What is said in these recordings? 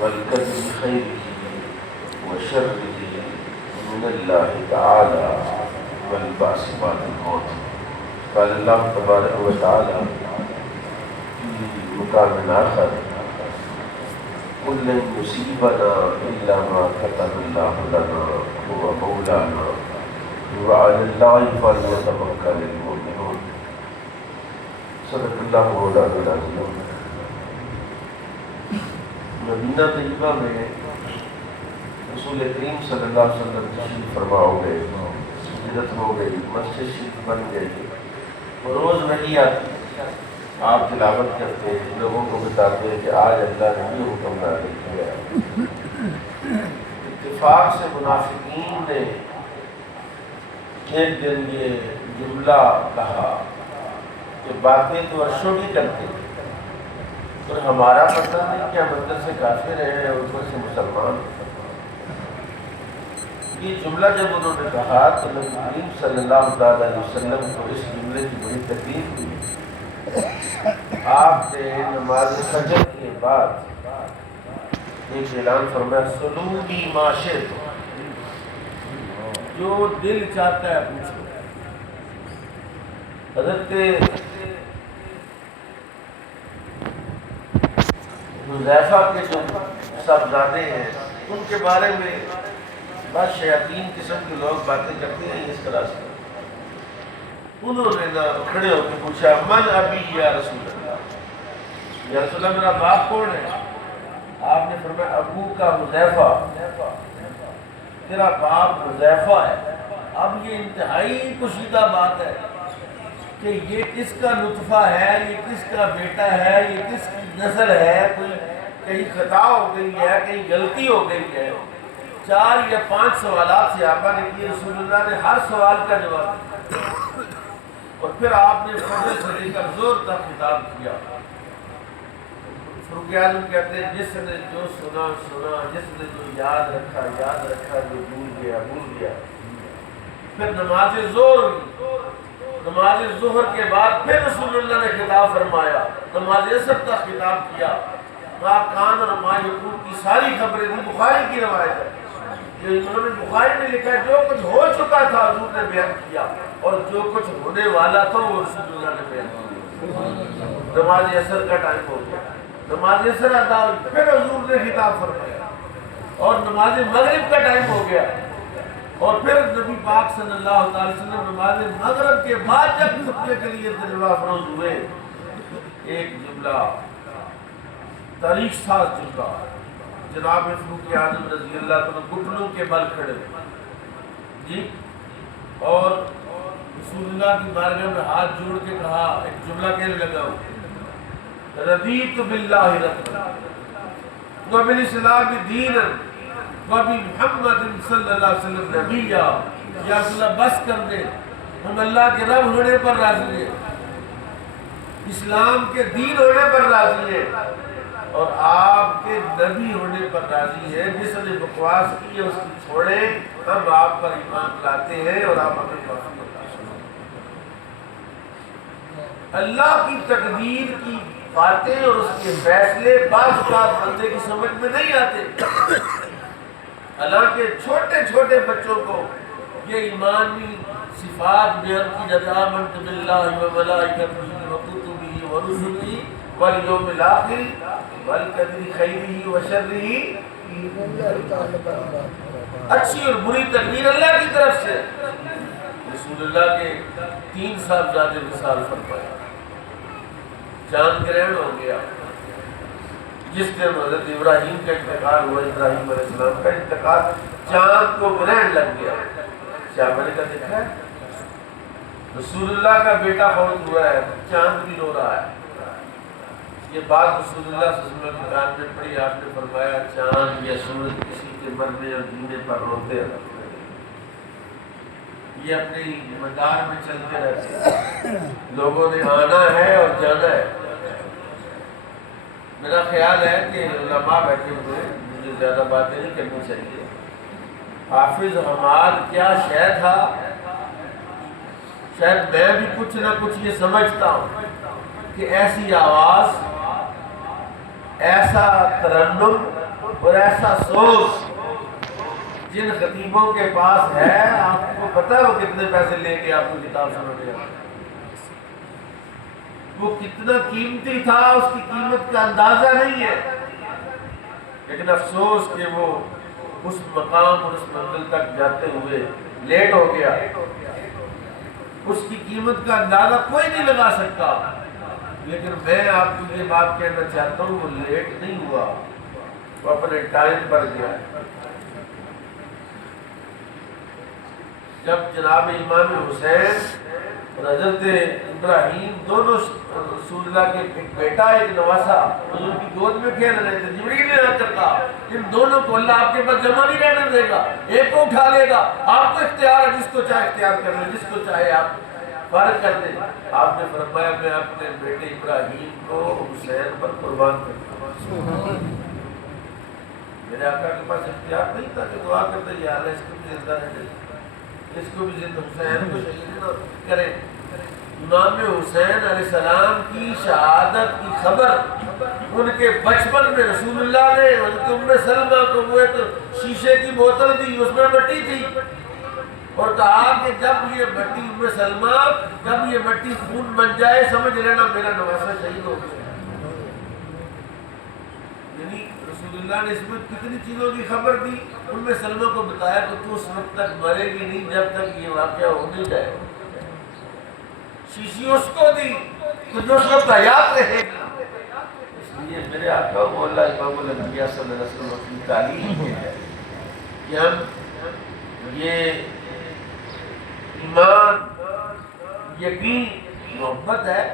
والقدر خيره وشره من الله تعالى والبعث بعد الموت. قال الله تبارك وتعالى في مقام آخر قل لن يصيبنا إلا ما كتب الله لنا هو مولانا وعلى الله فليتوكل المؤمنون. صدق اللہ مولانا العظیم. مدینہ طیبہ میں رسول کریم صلی اللہ علیہ وسلم تشریف فرما ہو گئے، ہجرت ہو گئی، مسجد شریف بن گئی، روز نہیں آتی، آپ تلاوت کرتے لوگوں کو بتاتے ہیں کہ آج اللہ نے یہ حکم نازل کیا ہے. اتفاق سے منافقین نے ایک دن یہ جملہ کہا کہ باتیں تو عرشوں کی کرتے ہیں اور ہمارا پتہ نہیں کیا مندر سے کافر ہیں اور اوپر سے مسلمان. یہ جملہ جب انہوں نے کہا تو نبی کریم صلی اللہ علیہ وسلم کو اس جملے کی بڑی تکلیف ہوئی. آپ نے نماز فجر کے بعد ایک اعلان فرمایا سلونی ما شئتم، جو دل چاہتا ہے پوچھو. حضرت حذیفہ کے جو صاحبزادے ہیں ان کے بارے میں بس شیاطین قسم کے لوگ باتیں کرتے ہیں اس طرح سے. انہوں نے نہ کھڑے ہو کے پوچھا من ابی یا رسول اللہ، یا رسول اللہ میرا باپ کون ہے؟ آپ نے فرمایا ابو کا حذیفہ، تیرا باپ حذیفہ ہے. اب یہ انتہائی پوشیدہ بات ہے کہ یہ کس کا نطفہ ہے، یہ کس کا بیٹا ہے، یہ کس کی نسل ہے. کوئی کہیں خطا ہو گئی ہے، کہیں غلطی ہو گئی ہے. 4 یا 5 سوالات سے آپ نے کیے، رسول اللہ نے ہر سوال کا جواب دیا اور پھر آپ نے فجر سے لے کر زور تک خطاب کیا. فاروق اعظم کہتے ہیں جس نے جو سنا سنا، جس نے جو یاد رکھا یاد رکھا، جو بھول گیا بھول گیا. پھر نماز ظہر ہوئی، نماز ظہر کے بعد پھر رسول اللہ نے خطاب فرمایا، نماز عصر تک خطاب کیا. ما کان اور ما یکون کی ساری خبریں تھی، بخاری کی روایت ہے. انہوں نے بخاری میں لکھا ہے جو کچھ ہو چکا تھا حضور نے بیان کیا اور جو کچھ ہونے والا تھا وہ رسول اللہ نے بیان کیا. نماز عصر کا ٹائم ہو گیا، نماز عصر ادا ہوئی، پھر حضور نے خطاب فرمایا اور نماز مغرب کا ٹائم ہو گیا اور پھر نبی پاک صلی اللہ علیہ وسلم نماز مغرب کے بعد جب خطبے کے لیے تشریف افروز ہوئے، ایک جملہ تاریخ ساز جملہ، جناب فاروق اعظم رضی اللہ عنہ گھٹنوں کے بل کھڑے جی اور رسول اللہ کی بارگاہ میں ہاتھ جوڑ کے کہا، ایک جملہ کہنے لگا ہوں رضیت باللہ ربا وبالاسلام دینا وبمحمد صلی اللہ علیہ وسلم نبیا. یا رسول اللہ بس کر دے، ہم اللہ کے رب ہونے پر راضی ہیں، اسلام کے دین ہونے پر راضی ہیں اور آپ کے نبی ہونے پر راضی ہے. جس نے بکواس کی ہے اس کو چھوڑیں، ہم آپ پر ایمان لاتے ہیں اور آپ ہمیں معافی عطا فرمائیں. اللہ کی تقدیر کی باتیں اور اس کے فیصلے بعض اوقات بندے کی سمجھ میں نہیں آتے. حالانکہ چھوٹے چھوٹے بچوں کو یہ ایمانی صفات بیان کی جاتی ہے، آمنت باللہ وملائکتہ وکتبہ ورسلہ والیوم الآخر والقدر خیرہ وشرہ. اچھی اور بری تقدیر اللہ کی طرف سے. رسول اللہ کے 3 صاحبزادے وصال فرمائے، چاند گرہن ہو گیا. جس دن حضرت ابراہیم کا انتقال ہوا، ابراہیم علیہ السلام کا انتقال، چاند کو گرہن لگ گیا. شاہ نے کا دیکھا ہے رسول اللہ کا بیٹا فوت ہوا ہے، چاند بھی رو رہا ہے. یہ بات رسول اللہ صلی اللہ علیہ وسلم کی کان میں پڑی. آپ نے فرمایا چاند یا سورج کسی کے مرنے اور جینے پر روتے ہیں، یہ اپنی مدار میں چلتے رہتے ہیں. لوگوں نے آنا ہے اور جانا ہے. میرا خیال ہے کہ علماء بیٹھے ہوئے، مجھے زیادہ باتیں نہیں کرنی چاہیے. حافظ حماد کیا شعر تھا، شاید میں بھی کچھ نہ کچھ یہ سمجھتا ہوں کہ ایسی آواز، ایسا ترنم اور ایسا سوز جن خطیبوں کے پاس ہے، آپ کو پتہ ہے وہ کتنے پیسے لے کے آپ کو کتاب سناتے ہیں؟ وہ کتنا قیمتی تھا، اس کی قیمت کا اندازہ نہیں ہے، لیکن افسوس کہ وہ اس مقام اور اس منزل تک جاتے ہوئے لیٹ ہو گیا۔ اس کی قیمت کا اندازہ کوئی نہیں لگا سکتا، لیکن میں آپ کو یہ بات کہنا چاہتا ہوں، وہ لیٹ نہیں ہوا، وہ اپنے ٹائم پر گیا۔ جب جناب امام حسین اور حضرت ابراہیم دونوں رسول اللہ کے ایک بیٹا ایک نواسا حضور کی گود میں کھیل رہے تھے، جبریل نے آ کر کہا ان دونوں کو اللہ آپ کے پاس جمع نہیں رہنے دے گا، ایک کو اٹھا لے گا، آپ کو اختیار ہے، جس کو چاہے اختیار کر لیں، جس کو چاہے آپ فارغ کر دیں۔ آپ نے فرمایا میں اپنے بیٹے ابراہیم کو حسین پر قربان کرتا ہوں۔ میرے آقا کے پاس اختیار نہیں تھا کہ دعا کرتے یا اللہ اس کو بھی زندہ رہنے دے، اس کو بھی زندہ، حسین کو شہید نہ کرے۔ امام حسین علیہ السلام کی شہادت کی خبر ان کے بچپن میں رسول اللہ نے حضرت ام سلمہ کو وہ ایک شیشے کی بوتل دی، اس میں مٹی تھی، اور کہا کہ جب یہ مٹی ام سلمہ جب یہ مٹی خون بن جائے سمجھ لینا میرا نواسا شہید ہو گیا۔ یعنی رسول اللہ نے اس میں کتنی چیزوں کی خبر دی، ان میں سلمہ کو بتایا کہ تو اس وقت تک مرے گی نہیں جب تک یہ واقعہ ہو نہیں جائے۔ شیشی اس کو دی کہ جو اس وقت حیات رہے گی۔ اس لیے میرے آقا مولا امام الانبیاء صلی اللہ علیہ وسلم کی تعلیم یہ ہے کہ ہم یہ ایمان، یقین، محبت ہے،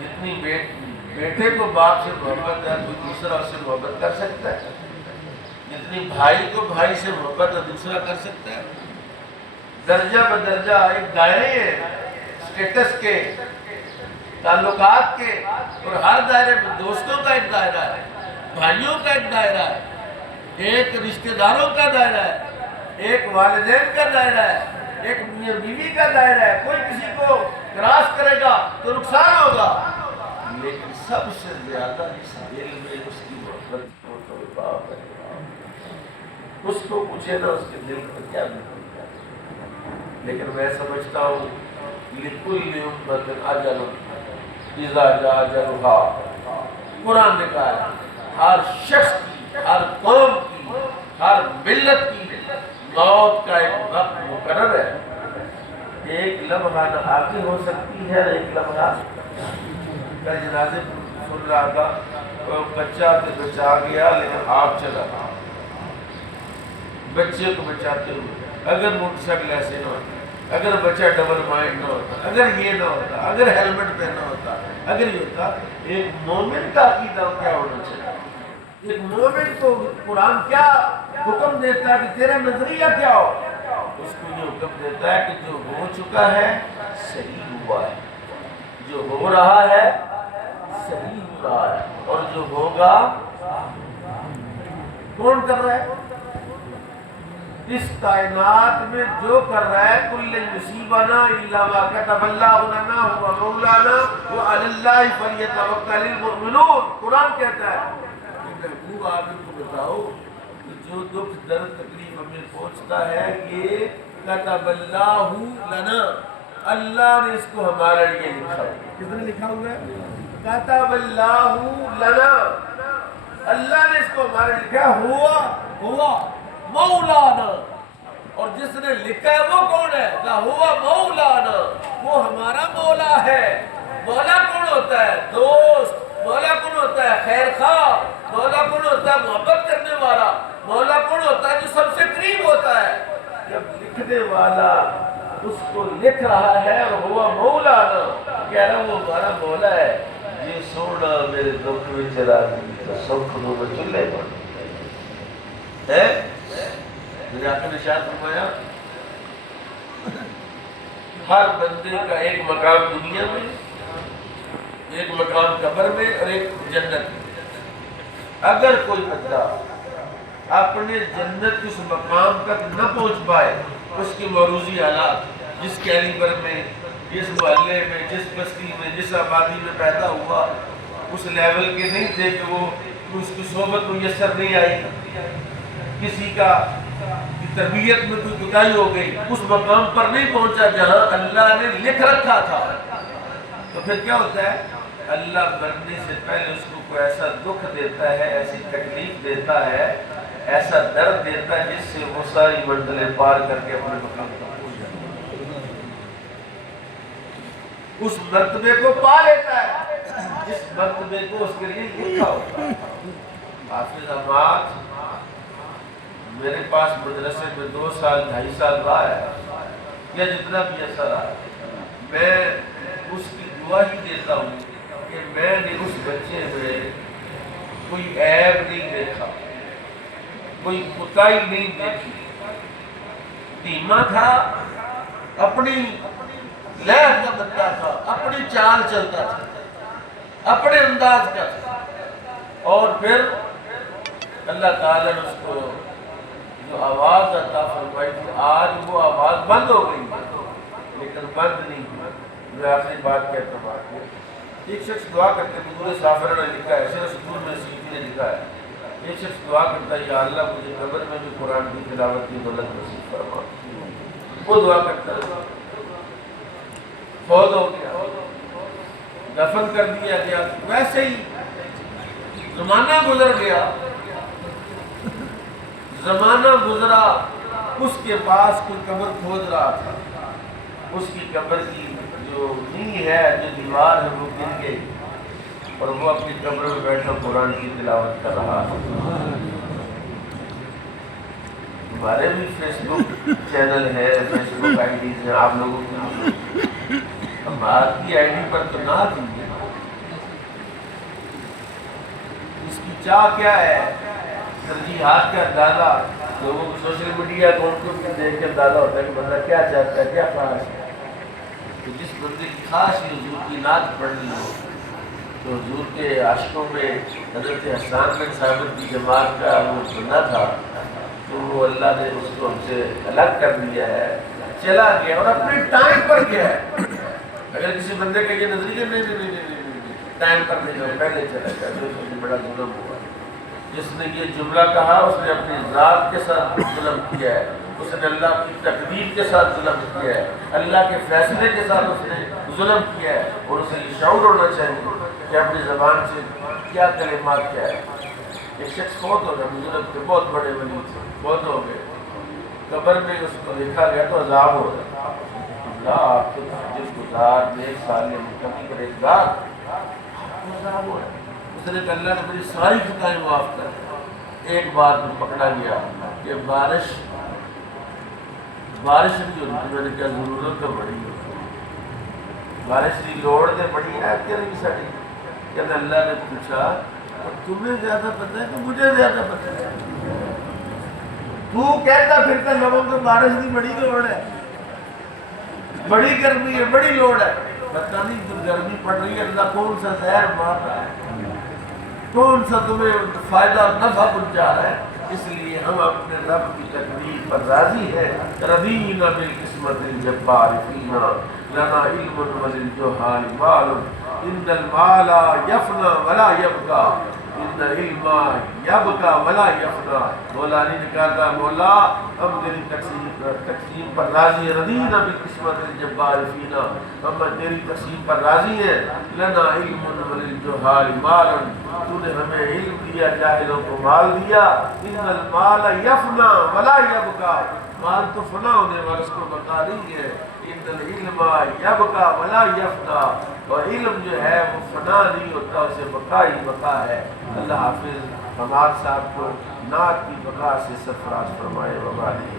جتنی بیٹے کو باپ سے محبت ہے کوئی دوسرا اس سے محبت کر سکتا ہے، جتنی بھائی کو بھائی سے محبت ہے دوسرا کر سکتا ہے۔ درجہ بدرجہ ایک دائرے ہیں اسٹیٹس کے، تعلقات کے، اور ہر دائرے میں دوستوں کا ایک دائرہ ہے، بھائیوں کا ایک دائرہ ہے، ایک رشتہ داروں کا دائرہ ہے، ایک والدین کا دائرہ ہے، ایک میاں بیوی کا دائرہ ہے۔ کوئی کسی کو کراس کرے گا تو نقصان ہوگا، لیکن سب سے زیادہ اس دل میں اس کی محبت کو تو باپ ہے۔ اس کو پوچھے نا اس کے دل میں کیا نکلتا ہے۔ لیکن میں سمجھتا ہوں لِكُلِّ أُمَّةٍ أَجَلٌ إِذَا جَاءَ أَجَلُهَا، قرآن نے کہا ہے ہر شخص کی، ہر قوم کی، ہر ملت کی موت کا ایک وقت مقرر ہے۔ ایک لمحہ نہ آگے ہو سکتی ہے، ایک لمحہ۔ کل جنازے سن رہا تھا، بچہ تو بچا گیا لیکن آپ چلا، بچے کو بچاتے ہوئے اگر موٹر سائیکل ایسے نہ ہوتا، اگر بچہ ڈبل مائنڈ نہ ہوتا، اگر یہ نہ ہوتا، اگر ہیلمٹ پہنا ہوتا، اگر یہ ہوتا، ایک مومن کا عقیدہ کیا ہونا چاہیے؟ ایک مومن کو قرآن کیا حکم دیتا ہے کہ تیرا نظریہ کیا ہو؟ اس کو یہ حکم دیتا ہے کہ جو ہو چکا ہے صحیح ہوا ہے، جو ہو رہا ہے صحیح ہو رہا ہے، اور جو ہوگا کون کر رہا ہے؟ اس کائنات میں جو کر رہا ہے کل یصیبنا الا ما كتب اللہ لنا هو مولانا وعلى الله فليتوکل المؤمنون۔ قرآن کہتا ہے کہ محبوب آپ ان کو بتاؤ کہ جو دکھ درد تکلیف ہمیں پہنچتا ہے یہ کتب اللہ لنا، اللہ نے اس کو ہمارے لیے لکھا ہے۔ کس نے لکھا ہوا ہے؟ کتب اللہ لنا، اللہ نے اس کو ہمارے لکھا ہوا مولانا، اور جس نے لکھا ہے وہ کون ہے؟ ہوا مولانا، وہ ہمارا مولا ہے۔ مولا کون ہوتا ہے؟ دوست۔ مولا کون ہوتا ہے؟ خیر خواہ۔ مولا کون ہوتا ہے؟ محبت کرنے والا۔ مولا کون ہوتا ہے؟ جو سب سے قریب ہوتا ہے۔ جب لکھنے والا اس کو لکھ رہا ہے اور ہوا مولانا، کہہ رہا وہ ہمارا مولا ہے، یہ سونا میرے دکھ میں چلا گیا سکھ دو میں چلے گا ہے۔ میرے آقا نے شاید فرمایا ہر بندے کا ایک مقام دنیا میں، ایک مقام قبر میں اور ایک جنت میں۔ اگر کوئی بندہ اپنے جنت اس مقام تک نہ پہنچ پائے، اس کی معروضی حالات جس کیلیبر میں، جس محلے میں، جس بستی میں، جس آبادی میں پیدا ہوا اس لیول کے نہیں تھے کہ وہ اس کی صحبت میسر نہیں آئی، کسی کا کی تربیت میں کوئی کوتاہی ہو گئی، اس مقام پر نہیں پہنچا جہاں اللہ نے لکھ رکھا تھا، تو پھر کیا ہوتا ہے؟ اللہ مرنے سے پہلے اس کو کوئی ایسا دکھ دیتا ہے، ایسی تکلیف دیتا ہے، ایسا درد دیتا ہے جس سے وہ ساری منزلیں پار کر کے اپنے مقام پر پہنچ جاتا ہے، اس مرتبے کو پا لیتا ہے جس مرتبے کو اس کے لیے لکھا ہوتا ہے۔ حافظ احمد میرے پاس مدرسے میں 2 سال 2.5 سال رہا ہے یا جتنا بھی ایسا رہا، میں اس کی دعا ہی دیتا ہوں کہ میں نے اس بچے میں کوئی عیب نہیں دیکھا، کوئی کوتاہی نہیں دیکھی، دھیما تھا، اپنی لہر کا بندہ تھا، اپنی چال چلتا تھا، اپنے انداز کا تھا، اور پھر اللہ تعالیٰ نے اس کو جو آواز عطا فرمائی تھی، آج وہ آواز بند ہو گئی لیکن بند نہیں ہوئی۔ میں آخری بات کہتا ہوں آپ کو، ایک شخص دعا کرتے ہیں، حضور سافر نے لکھا ہے، شیخ سکول میں سیکھی نے لکھا ہے، ایک شخص دعا کرتا ہے، یا اللہ مجھے قبر میں بھی قرآن کی تلاوت کی دولت نصیب فرما۔ وہ دعا کرتا ہے، فوت ہو گیا، دفن کر دیا گیا، ویسے ہی زمانہ گزر گیا، زمانہ گزرا، اس کے پاس کوئی قبر کھود رہا تھا، اس کی قبر کی جو نیند ہے، جو دیوار ہے، وہ گر گئی اور وہ اپنی قبر میں بیٹھا قرآن کی تلاوت کر رہا تھا۔ ہمارے بھی فیس بک چینل ہے، فیس بک آئی ڈیز ہیں، آپ لوگوں کی ہماری کی آئی ڈی پر تو نہ دیجیے، اس کی چاہ کیا ہے، ترجیحات کا اندازہ لوگوں کو سوشل میڈیا کو ان کو دیکھ کے اندازہ ہوتا ہے کہ بندہ کیا چاہتا ہے، کیا خواہش ہے۔ تو جس بندے کی خواہش ہے حضور کی نعت پڑھنی ہو، تو حضور کے عاشقوں میں حضرت حسان بن ثابت کی جماعت کا وہ بندہ تھا، تو وہ اللہ نے اس کو ہم سے الگ کر دیا ہے، چلا گیا اور اپنے ٹائم پر گیا ہے۔ اگر کسی بندے کا یہ نظریہ نہیں ٹائم پر نہیں جاؤ، پہلے چلا گیا، تو اس میں بڑا ظلم ہوا۔ جس نے یہ جملہ کہا اس نے اپنی ذات کے ساتھ ظلم کیا ہے، اس نے اللہ کی تقدیر کے ساتھ ظلم کیا ہے، اللہ کے فیصلے کے ساتھ اس نے ظلم کیا ہے، اور اسے یہ شعور ہونا چاہیے کہ اپنی زبان سے کیا کلمات کیا ہے۔ ایک شخص فوت ہو گیا، بزرگ تھے، بہت بڑے ولی تھے، فوت ہو گئے، قبر میں اس کو دیکھا گیا تو عذاب ہو رہا، اللہ آپ کے جس گزار ایک سال میں مکمل پرہیزگار، آپ کو عذاب ہو رہا ہے۔ اس نے کہا اللہ نے میری ساری خطائیں معاف کر، ایک بار میں پکڑا گیا کہ بارش نہیں ہوتی، میں نے کہا ضرورت تو بڑی ہے، بارش کی لوڑ تو بڑی ہے کہ نہیں ساری، کہ اللہ نے پوچھا تمہیں زیادہ پتہ ہے کہ مجھے زیادہ پتہ ہے؟ تو کہتا پھرتا لوگوں کو بارش کی بڑی لوڑ ہے، بڑی گرمی ہے، بڑی لوڑ ہے، پتہ نہیں جو گرمی پڑ رہی ہے اللہ کون سا زہر مار رہا ہے، کون سا تمہیں فائدہ نفع پہنچا رہا ہے۔ اس لیے ہم اپنے رب کی تقدیر پر راضی ہیں، رضینا بالقسمت الجبار فینا لنا علم وللجہال مال، ان المال یفنا ولا یبقى، ان العلم یبقى ولا یفنا۔ مولا علی نے کہا تھا مولا ہم تیری تقسیم پر راضی ہیں، رضینا بالقسمت الجبار فینا، ہم تیری تقسیم پر راضی ہیں، لنا علم وللجہال مال، تو نے ہمیں علم دیا، جاہلوں کو مال دیا، ان المال یفنا ولا یبقى، مال تو فنا ہونے والا، اس کو بقا نہیں ہے، ان العلم یبقى ولا یفنا، اور علم جو ہے وہ فنا نہیں ہوتا، اسے بقا ہی بقا ہے۔ اللہ حافظ حماد صاحب کو نعت کی بقا سے سرفراز فرمائے، وبارک۔